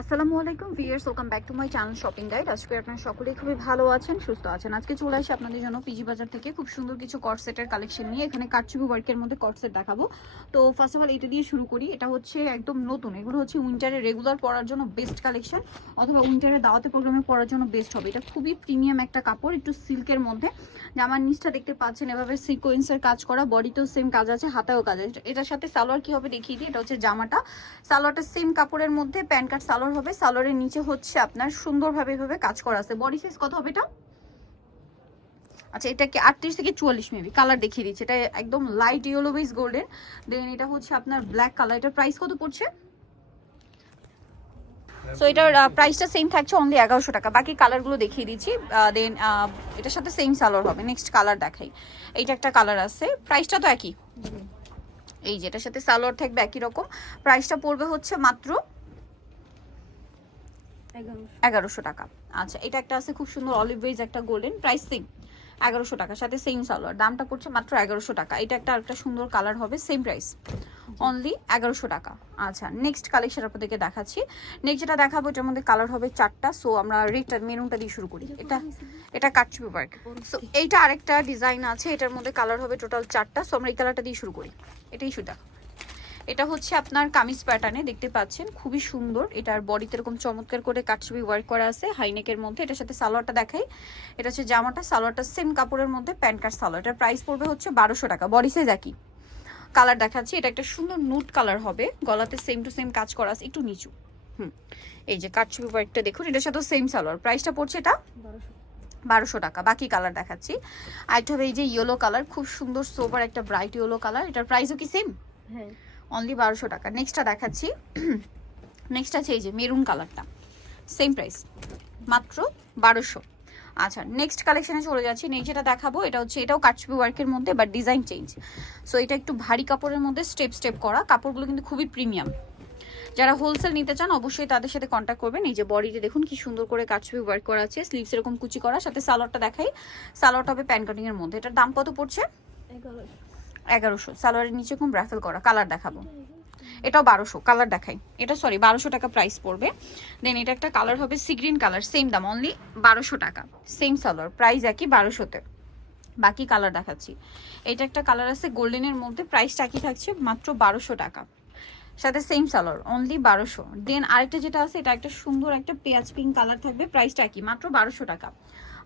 আসসালামু আলাইকুম viewers, welcome back to my channel shopping guide. আজকে আপনারা সকলেই খুবই ভালো আছেন, সুস্থ আছেন। আজকে চলে আসি আপনাদের জন্য পিজি বাজার থেকে খুব সুন্দর কিছু কটসেটের কালেকশন নিয়ে। এখানে কারচুপি ওয়ার্কের মধ্যে কটসেট দেখাবো। তো ফার্স্ট অফ অল এটা দিয়ে শুরু করি। এটা হচ্ছে একদম নতুন, এগুলো হচ্ছে উইন্টারে রেগুলার পরার জন্য বেস্ট কালেকশন, অথবা উইন্টারে দাওয়াতে প্রোগ্রামে পরার জন্য বেস্ট হবে। এটা খুবই প্রিমিয়াম একটা কাপড়, একটু সিল্কের মধ্যে। জামার নিচটা দেখতে পাচ্ছেন এভাবে সিকোয়েন্সের কাজ করা, বডিতেও সেম কাজ আছে, হাতেও কাজ আছে। এটার সাথে সালোয়ার কি হবে দেখিয়ে দিই। এটা হচ্ছে জামাটা, সালোয়ারটা সেম কাপড়ের মধ্যে প্যান্ট কাট সালোয়ার হবে। সালোয়ারের নিচে হচ্ছে আপনার সুন্দরভাবে এভাবে কাজ করা আছে। বডি সাইজ কত হবে এটা? আচ্ছা, এটা কি 38 থেকে 44 মেবি। কালার দেখিয়ে দিচ্ছি, এটা একদম লাইট ইয়েলো বেস গোল্ডেন। দেন এটা হচ্ছে আপনার ব্ল্যাক কালার। এটার প্রাইস কত পড়ছে? সো এটার প্রাইসটা সেম থাকছে, অনলি 1100 টাকা। বাকি কালারগুলো দেখিয়ে দিচ্ছি। দেন এটার সাথে সেম সালোয়ার হবে। নেক্সট কালার দেখাই। এইটা একটা কালার আছে, প্রাইসটা তো একই। এই যেটার সাথে সালোয়ার থাকবে একই রকম। প্রাইসটা পড়বে হচ্ছে মাত্র 1100 টাকা। আচ্ছা, এটা একটা আছে খুব সুন্দর অলিভ বেজ, একটা গোল্ডেন, প্রাইস সেম 1100 টাকা, সাথে সেম সালোয়ার। দামটা পড়ছে মাত্র 1100 টাকা। এটা একটা আরেকটা সুন্দর কালার হবে, সেম প্রাইস, অনলি 1100 টাকা। আচ্ছা, নেক্সট কালেকশন আপনাদেরকে দেখাচ্ছি। নেক্সট যেটা দেখাবো এটার মধ্যে কালার হবে 4টা। সো আমরা রেডটা মেরুনটা দিয়ে শুরু করি। এটা কাটচুপি ওয়ার্ক। সো এইটা আরেকটা ডিজাইন আছে, এটার মধ্যে কালার হবে টোটাল 4টা। সো আমরা এই কালারটা দিয়ে শুরু করি। এটাই শুধু এটা হচ্ছে আপনার কামিজ প্যাটার্নে, দেখতে পাচ্ছেন খুবই সুন্দর। এটার বডিতে এরকম চমৎকার করে কাটছবি ওয়ার্ক করা আছে হাইনেকের মধ্যে। এটার সাথে সালোয়ারটা দেখাই। এটা হচ্ছে জামাটা, সালোয়ারটা সেম কাপড়ের মধ্যে প্যান্ট কাট সালোয়ার। এটার প্রাইস পড়বে হচ্ছে 1200 টাকা। বডি সাইজ একই। কালার দেখাচ্ছি, এটা একটা সুন্দর নুট কালার হবে, গলাতে সেম টু সেম কাজ করা আছে, একটু নিচু। এই যে কাটছবি ওয়ার্কটা দেখুন, এটার সাথে সেম সালোয়ার। প্রাইসটা পড়ছে এটা 1200 টাকা। বাকি কালার দেখাচ্ছি। আরেকটা হবে এই যে ইয়েলো কালার, খুব সুন্দর সোবার একটা ব্রাইট ইয়েলো কালার। এটার প্রাইসও কি সেম? হ্যাঁ, অনলি 1200 টাকা। নেক্সটটা দেখাচ্ছি। নেক্সট আছে এই যে মেরুন কালারটা, সেম প্রাইস, মাত্র 1200। আচ্ছা, নেক্সট কালেকশনে চলে যাচ্ছি। নেক্সট যেটা দেখাবো এটা হচ্ছে, এটাও কাটছবি ওয়ার্কের মধ্যে বাট ডিজাইন চেঞ্জ। সো এটা একটু ভারী কাপড়ের মধ্যে স্টেপ স্টেপ করা, কাপড়গুলো কিন্তু খুবই প্রিমিয়াম। যারা হোলসেল নিতে চান অবশ্যই তাদের সাথে কন্ট্যাক্ট করবেন। এই যে বডিতে দেখুন কি সুন্দর করে কাটছবি ওয়ার্ক করা আছে, স্লিভস এরকম কুচি করা, সাথে সালোয়ারটা দেখাই। সালোয়ারটা হবে প্যান্ট কাটিং এর মধ্যে। এটার দাম কত পড়ছে? 1100। সালোয়ারের নিচে কোন রাফেল করা। কালার দেখাবো, এটাও 1200। কালার দেখাই, এটা সরি 1200 টাকা প্রাইস পড়বে। দেন এটা একটা কালার হবে সি গ্রিন কালার, সেম দাম, অনলি 1200 টাকা। সেম সালোয়ার, প্রাইস একই 1200-তে। বাকি কালার দেখাচ্ছি। এটা একটা কালার আছে গোল্ডেনের মধ্যে, প্রাইসটা একই থাকছে, মাত্র 1200 টাকা, সাথে সেম সালোয়ার, অনলি 1200। দেন আরেকটা যেটা আছে, এটা একটা সুন্দর একটা পেঁয়াজ পিঙ্ক কালার থাকবে, প্রাইসটা একই, মাত্র 1200 টাকা।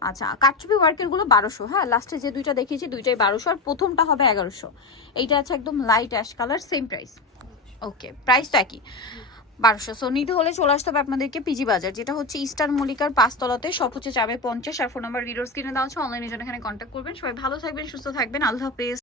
আচ্ছা, কাটছবি ওয়ার্কের গুলো 1200। হ্যাঁ, লাস্টে যে দুইটা দেখিয়েছি দুইটাই 1200, আর প্রথমটা হবে 1100। এইটা আছে একদম light ash colour, same price. Okay, price তো একই, 1200। সো নিতে হলে চলে আসতে হবে আপনাদেরকে পিজি বাজার, যেটা হচ্ছে ইস্টার্ন মল্লিকার 5তলাতে। সব হচ্ছে 450। আর ফোন নাম্বার ভিডিওর স্ক্রিনে দেওয়া আছে, অনলাইনে জন্য এখানে কন্ট্যাক্ট করবেন। সবাই ভালো থাকবেন, সুস্থ থাকবেন, আল্লাহ হাফেজ।